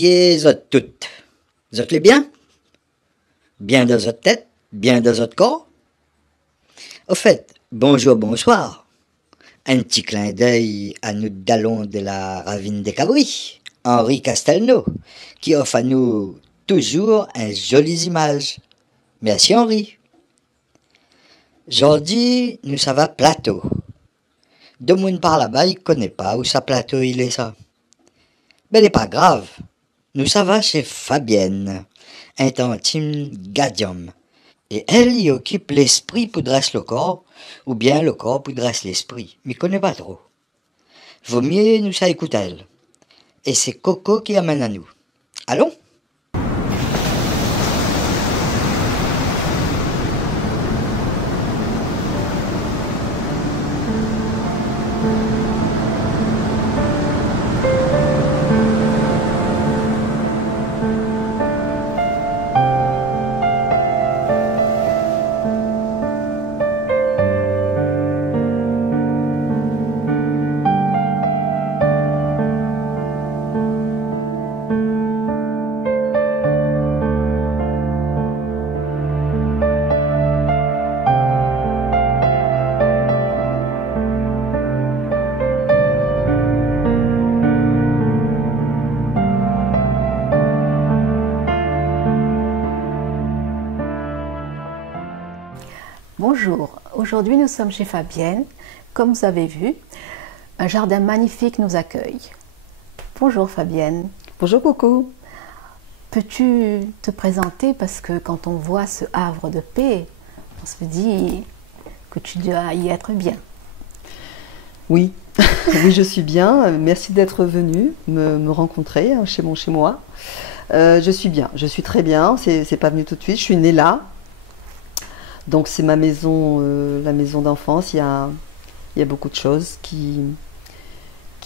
Saludiez autres toutes. Vous êtes les bien? Bien dans votre tête? Bien dans votre corps? Au fait, bonjour, bonsoir. Un petit clin d'œil à nous Dallon de la Ravine des Cabris, Henri Castelnau, qui offre à nous toujours un jolies images. Merci Henri. Aujourd'hui, nous ça va plateau. De monde par là-bas, il connaît pas où ça plateau il est ça. Mais n'est pas grave. Nous ça va chez Fabienne, un tantime gadium. Et elle y occupe l'esprit pour dresser le corps, ou bien le corps pour dresser l'esprit. Mais connaît pas trop. Vaut mieux nous ça écoute elle. Et c'est Coco qui amène à nous. Allons? Bonjour, aujourd'hui nous sommes chez Fabienne. Comme vous avez vu, un jardin magnifique nous accueille. Bonjour Fabienne. Bonjour Coco. Peux-tu te présenter parce que quand on voit ce havre de paix, on se dit que tu dois y être bien. Oui, oui je suis bien. Merci d'être venu me rencontrer chez moi. Je suis bien, je suis très bien. C'est pas venu tout de suite, je suis née là. Donc c'est ma maison, la maison d'enfance. Il y a beaucoup de choses qui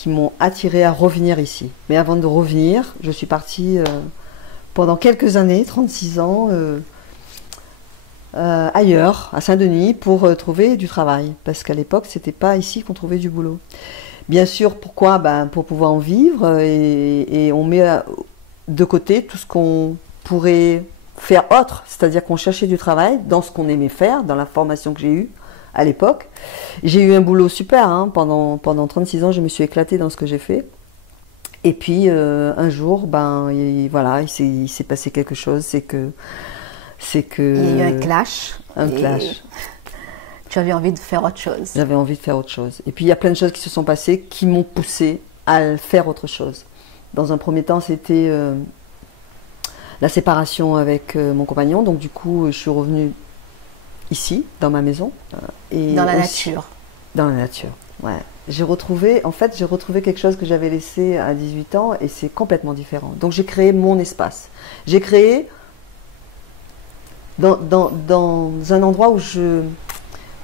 m'ont attirée à revenir ici. Mais avant de revenir, je suis partie pendant quelques années, 36 ans, ailleurs, à Saint-Denis, pour trouver du travail. Parce qu'à l'époque, c'était pas ici qu'on trouvait du boulot. Bien sûr, pourquoi? Pour pouvoir en vivre et on met de côté tout ce qu'on pourrait faire autre, c'est-à-dire qu'on cherchait du travail dans ce qu'on aimait faire, dans la formation que j'ai eue à l'époque. J'ai eu un boulot super, hein, pendant 36 ans, je me suis éclatée dans ce que j'ai fait. Et puis un jour, voilà, il s'est passé quelque chose, c'est que il y a eu un clash. Un clash. Tu avais envie de faire autre chose. J'avais envie de faire autre chose. Et puis il y a plein de choses qui se sont passées qui m'ont poussée à faire autre chose. Dans un premier temps, c'était la séparation avec mon compagnon, donc du coup je suis revenue ici, dans ma maison. Et dans la nature. Dans la nature, ouais. J'ai retrouvé quelque chose que j'avais laissé à 18 ans et c'est complètement différent. Donc j'ai créé mon espace. J'ai créé dans un endroit où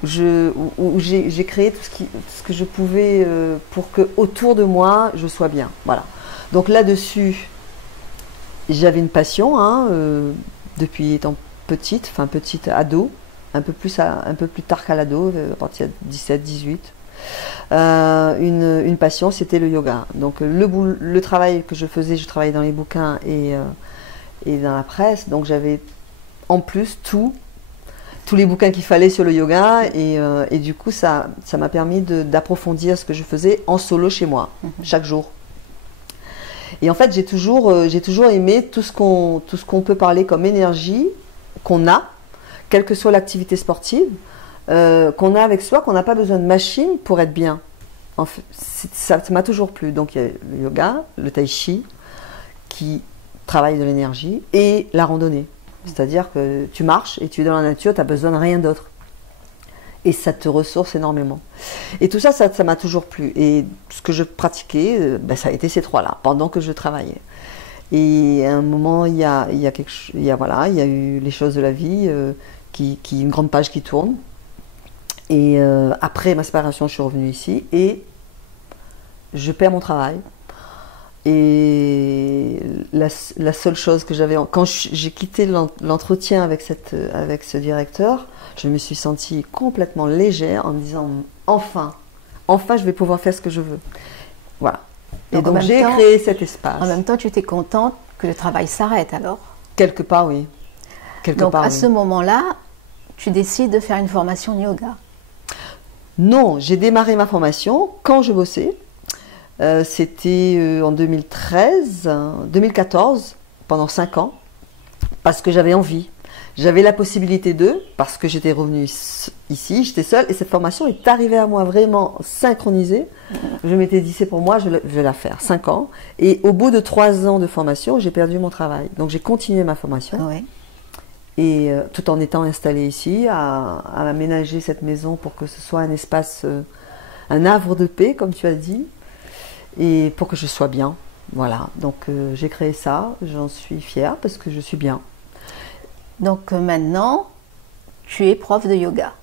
j'ai créé tout ce que je pouvais pour que autour de moi je sois bien. Voilà. Donc là-dessus, j'avais une passion, hein, depuis étant petite ado, un peu plus tard qu'à l'ado, à partir de 17, 18. Une passion, c'était le yoga. Donc le travail que je faisais, je travaillais dans les bouquins et dans la presse. Donc j'avais en plus tous les bouquins qu'il fallait sur le yoga et du coup ça m'a permis d'approfondir ce que je faisais en solo chez moi, chaque jour. Et en fait, j'ai toujours aimé tout ce qu'on peut parler comme énergie qu'on a, quelle que soit l'activité sportive, qu'on a avec soi, qu'on n'a pas besoin de machine pour être bien. En fait, ça m'a toujours plu. Donc il y a le yoga, le tai chi, qui travaille de l'énergie, et la randonnée. C'est-à-dire que tu marches et tu es dans la nature, tu n'as besoin de rien d'autre. Et ça te ressource énormément. Et tout ça, ça m'a toujours plu. Et ce que je pratiquais, ça a été ces trois-là, pendant que je travaillais. Et à un moment, il y a eu les choses de la vie, une grande page qui tourne. Et après ma séparation, je suis revenue ici et je perds mon travail. Et la seule chose que j'avais, quand j'ai quitté l'entretien avec ce directeur, je me suis sentie complètement légère en me disant enfin je vais pouvoir faire ce que je veux. Voilà. Et donc j'ai créé cet espace. En même temps, tu étais contente que le travail s'arrête alors? Quelque part, oui. Donc à ce moment-là, tu décides de faire une formation de yoga? Non, j'ai démarré ma formation quand je bossais. C'était en 2014, pendant 5 ans, parce que j'avais envie. J'avais la possibilité parce que j'étais revenue ici, j'étais seule, et cette formation est arrivée à moi vraiment synchronisée. Je m'étais dit, c'est pour moi, je vais la faire, 5 ans. Et au bout de 3 ans de formation, j'ai perdu mon travail. Donc j'ai continué ma formation. Oui. Et tout en étant installée ici, à aménager cette maison pour que ce soit un espace, un havre de paix, comme tu as dit, et pour que je sois bien. Voilà, donc j'ai créé ça, j'en suis fière parce que je suis bien. Donc maintenant, tu es prof de yoga.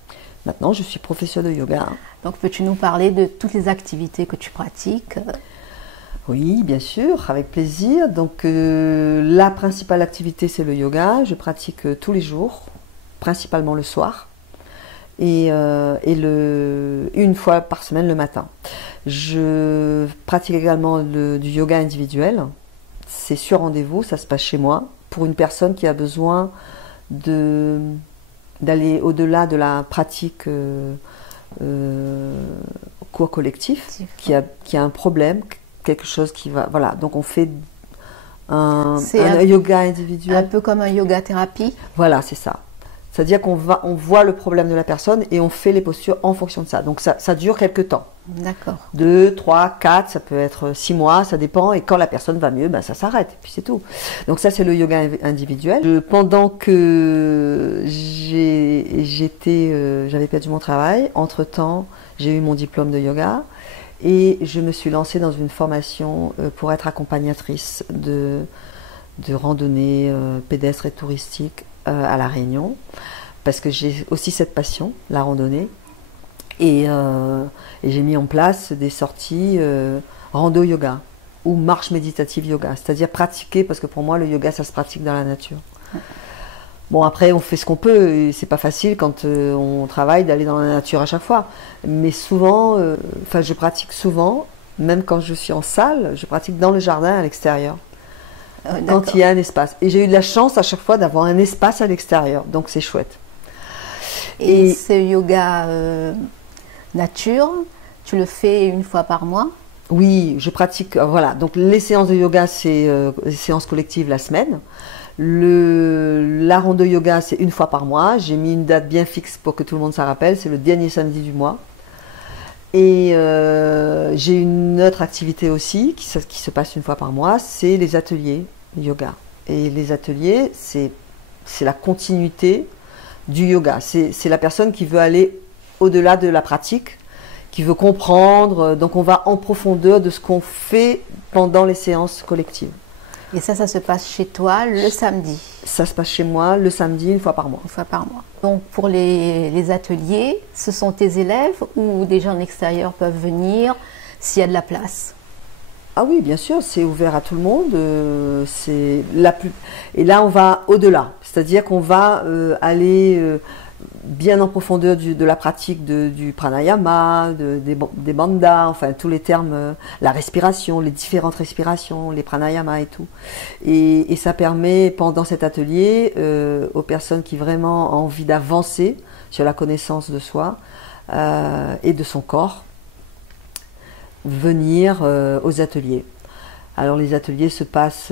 Maintenant, je suis professeur de yoga. Donc peux-tu nous parler de toutes les activités que tu pratiques? Oui, bien sûr, avec plaisir. Donc la principale activité, c'est le yoga. Je pratique tous les jours, principalement le soir, et une fois par semaine le matin. Je pratique également du yoga individuel. C'est sur rendez-vous, ça se passe chez moi, pour une personne qui a besoin d'aller au-delà de la pratique cours collectif, qui a un problème, quelque chose qui va... Voilà, donc on fait un yoga individuel. Un peu comme un yoga thérapie. Voilà, c'est ça. C'est-à-dire qu'on voit le problème de la personne et on fait les postures en fonction de ça. Donc ça dure quelques temps. D'accord. 2, 3, 4, ça peut être 6 mois, ça dépend. Et quand la personne va mieux, ben ça s'arrête. Et puis c'est tout. Donc ça, c'est le yoga individuel. Pendant que j'avais perdu mon travail, entre-temps, j'ai eu mon diplôme de yoga. Et je me suis lancée dans une formation pour être accompagnatrice de randonnée pédestre et touristique à La Réunion, parce que j'ai aussi cette passion, la randonnée, et j'ai mis en place des sorties rando yoga ou marche méditative yoga, c'est-à-dire pratiquer, parce que pour moi le yoga ça se pratique dans la nature. Bon, après on fait ce qu'on peut, et c'est pas facile quand on travaille d'aller dans la nature à chaque fois, mais souvent, je pratique souvent, même quand je suis en salle, je pratique dans le jardin à l'extérieur. Quand il y a un espace. Et j'ai eu de la chance à chaque fois d'avoir un espace à l'extérieur. Donc c'est chouette. Et ce yoga nature, tu le fais une fois par mois? Oui, je pratique. Voilà. Donc les séances de yoga, c'est les séances collectives la semaine. La rando yoga, c'est une fois par mois. J'ai mis une date bien fixe pour que tout le monde s'en rappelle. C'est le dernier samedi du mois. Et j'ai une autre activité aussi qui se passe une fois par mois, c'est les ateliers yoga. Et les ateliers, c'est la continuité du yoga. C'est la personne qui veut aller au-delà de la pratique, qui veut comprendre. Donc on va en profondeur de ce qu'on fait pendant les séances collectives. Et ça se passe chez toi le samedi? Ça se passe chez moi le samedi, une fois par mois. Une fois par mois. Donc pour les ateliers, ce sont tes élèves ou des gens extérieurs peuvent venir s'il y a de la place? Ah oui, bien sûr, c'est ouvert à tout le monde. Et là, on va au-delà. C'est-à-dire qu'on va aller bien en profondeur de la pratique du pranayama, des bandhas, enfin tous les termes, la respiration, les différentes respirations, les pranayamas et tout. Et ça permet pendant cet atelier aux personnes qui vraiment ont envie d'avancer sur la connaissance de soi et de son corps, venir aux ateliers. Alors les ateliers se passent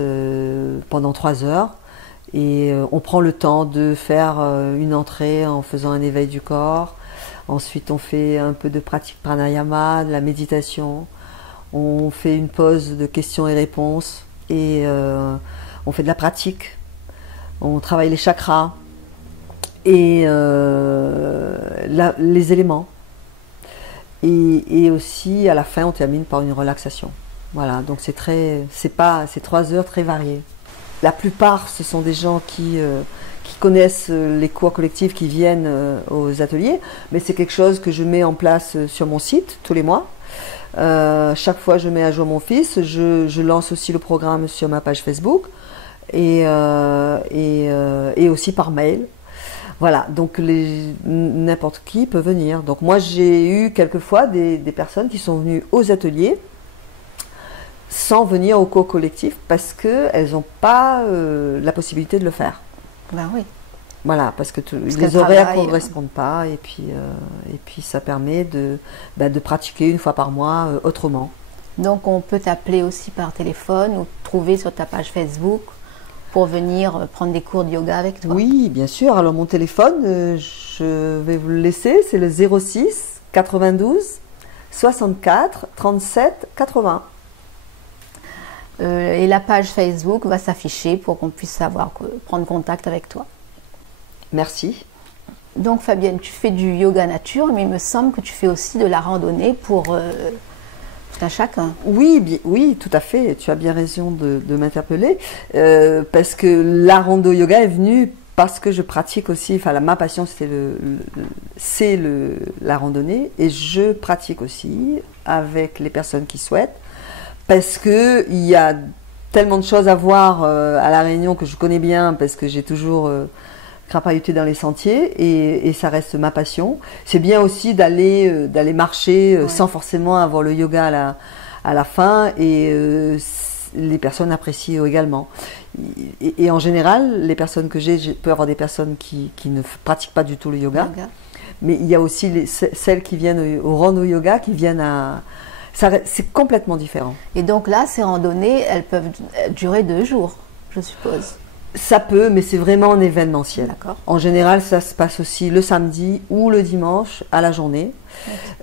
pendant 3 heures. Et on prend le temps de faire une entrée en faisant un éveil du corps. Ensuite, on fait un peu de pratique pranayama, de la méditation. On fait une pause de questions et réponses. Et on fait de la pratique. On travaille les chakras et les éléments. Et aussi, à la fin, on termine par une relaxation. Voilà, donc c'est 3 heures très variées. La plupart, ce sont des gens qui connaissent les cours collectifs, qui viennent aux ateliers, mais c'est quelque chose que je mets en place sur mon site tous les mois. Chaque fois, je mets à jour mon fils. Je lance aussi le programme sur ma page Facebook et aussi par mail. Voilà, donc n'importe qui peut venir. Donc moi, j'ai eu quelquefois des personnes qui sont venues aux ateliers sans venir au cours collectif parce qu'elles n'ont pas la possibilité de le faire. Ben oui. Voilà, parce que Parce les qu'un horaires ne travail, correspondent pas et puis ça permet de pratiquer une fois par mois autrement. Donc on peut t'appeler aussi par téléphone ou te trouver sur ta page Facebook pour venir prendre des cours de yoga avec toi. Oui, bien sûr. Alors mon téléphone, je vais vous le laisser, c'est le 06 92 64 37 80. Et la page Facebook va s'afficher pour qu'on puisse prendre contact avec toi. Merci. Donc Fabienne, tu fais du yoga nature, mais il me semble que tu fais aussi de la randonnée pour tout un chacun. Oui, oui, tout à fait. Tu as bien raison de m'interpeller parce que la rando yoga est venue parce que je pratique aussi. Enfin, ma passion c'est la randonnée et je pratique aussi avec les personnes qui souhaitent parce que il y a tellement de choses à voir à La Réunion que je connais bien parce que j'ai toujours crapahuté dans les sentiers et ça reste ma passion. C'est bien aussi d'aller marcher sans forcément avoir le yoga à la fin et les personnes apprécient également. Et en général, les personnes que j'ai, je peux avoir des personnes qui ne pratiquent pas du tout le yoga. Mais il y a aussi celles qui viennent au rando yoga qui viennent c'est complètement différent. Et donc là, ces randonnées, elles peuvent durer 2 jours, je suppose. Ça peut, mais c'est vraiment en événementiel. En général, ça se passe aussi le samedi ou le dimanche à la journée.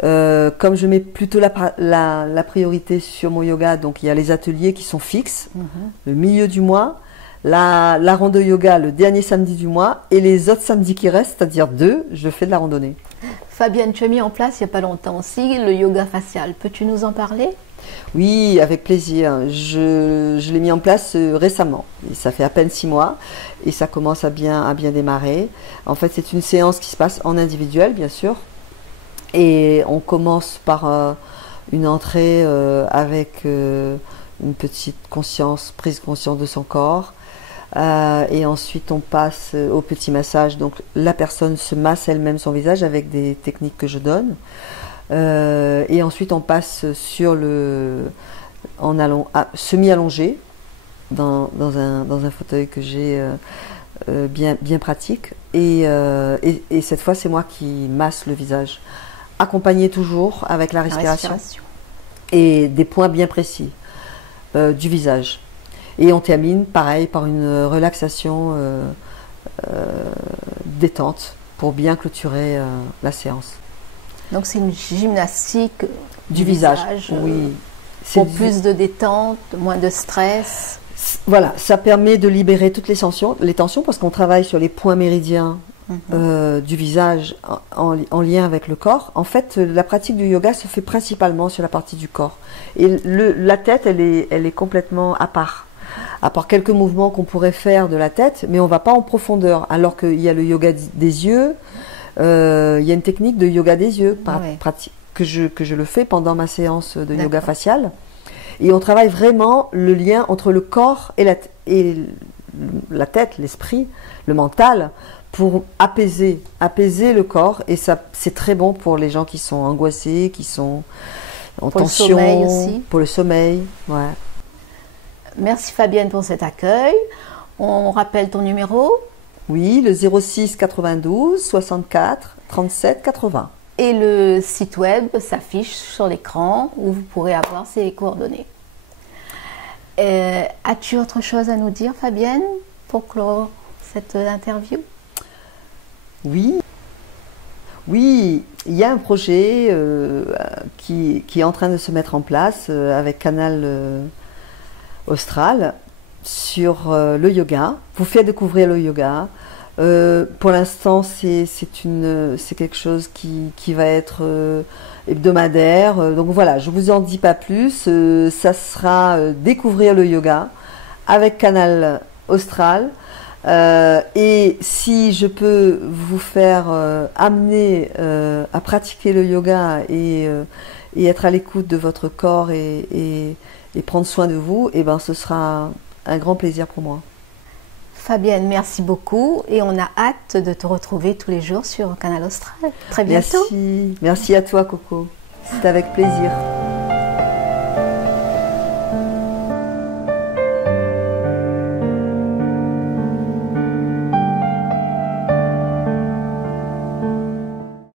Comme je mets plutôt la priorité sur mon yoga, donc il y a les ateliers qui sont fixes, le milieu du mois, la rando yoga le dernier samedi du mois, et les autres samedis qui restent, c'est-à-dire 2, je fais de la randonnée. Fabienne, tu as mis en place il n'y a pas longtemps aussi le yoga facial. Peux-tu nous en parler ? Oui, avec plaisir. Je l'ai mis en place récemment. Et ça fait à peine 6 mois et ça commence à bien démarrer. En fait, c'est une séance qui se passe en individuel, bien sûr. Et on commence par une entrée avec une petite prise de conscience de son corps. Et ensuite, on passe au petit massage. Donc, la personne se masse elle-même son visage avec des techniques que je donne. Et ensuite on passe sur semi-allongé dans un fauteuil que j'ai bien pratique et cette fois c'est moi qui masse le visage, accompagné toujours avec la respiration et des points bien précis du visage, et on termine pareil par une relaxation détente pour bien clôturer la séance. Donc c'est une gymnastique du visage, oui. Pour plus de détente, moins de stress. Voilà, ça permet de libérer toutes les tensions parce qu'on travaille sur les points méridiens du visage en lien avec le corps. En fait, la pratique du yoga se fait principalement sur la partie du corps. Et la tête, elle est complètement à part quelques mouvements qu'on pourrait faire de la tête, mais on ne va pas en profondeur. Alors qu'il y a le yoga des yeux. Il y a une technique de yoga des yeux que je le fais pendant ma séance de yoga facial. Et on travaille vraiment le lien entre le corps et la tête, l'esprit, le mental, pour apaiser le corps. Et ça, c'est très bon pour les gens qui sont angoissés, qui sont en tension. Pour le sommeil aussi. Pour le sommeil, ouais. Merci Fabienne pour cet accueil. On rappelle ton numéro ? Oui, le 06 92 64 37 80. Et le site web s'affiche sur l'écran où vous pourrez avoir ces coordonnées. As-tu autre chose à nous dire, Fabienne, pour clore cette interview ? Oui, il y a un projet qui est en train de se mettre en place avec Canal Austral sur le yoga, vous faire découvrir le yoga. Pour l'instant, c'est quelque chose qui va être hebdomadaire. Donc voilà, je vous en dis pas plus. Ça sera découvrir le yoga avec Canal Austral. Et si je peux vous faire amener à pratiquer le yoga et être à l'écoute de votre corps et prendre soin de vous, et ben ce sera un grand plaisir pour moi. Fabienne, merci beaucoup et on a hâte de te retrouver tous les jours sur Canal Austral. Très bientôt. Merci à toi Coco, c'est avec plaisir.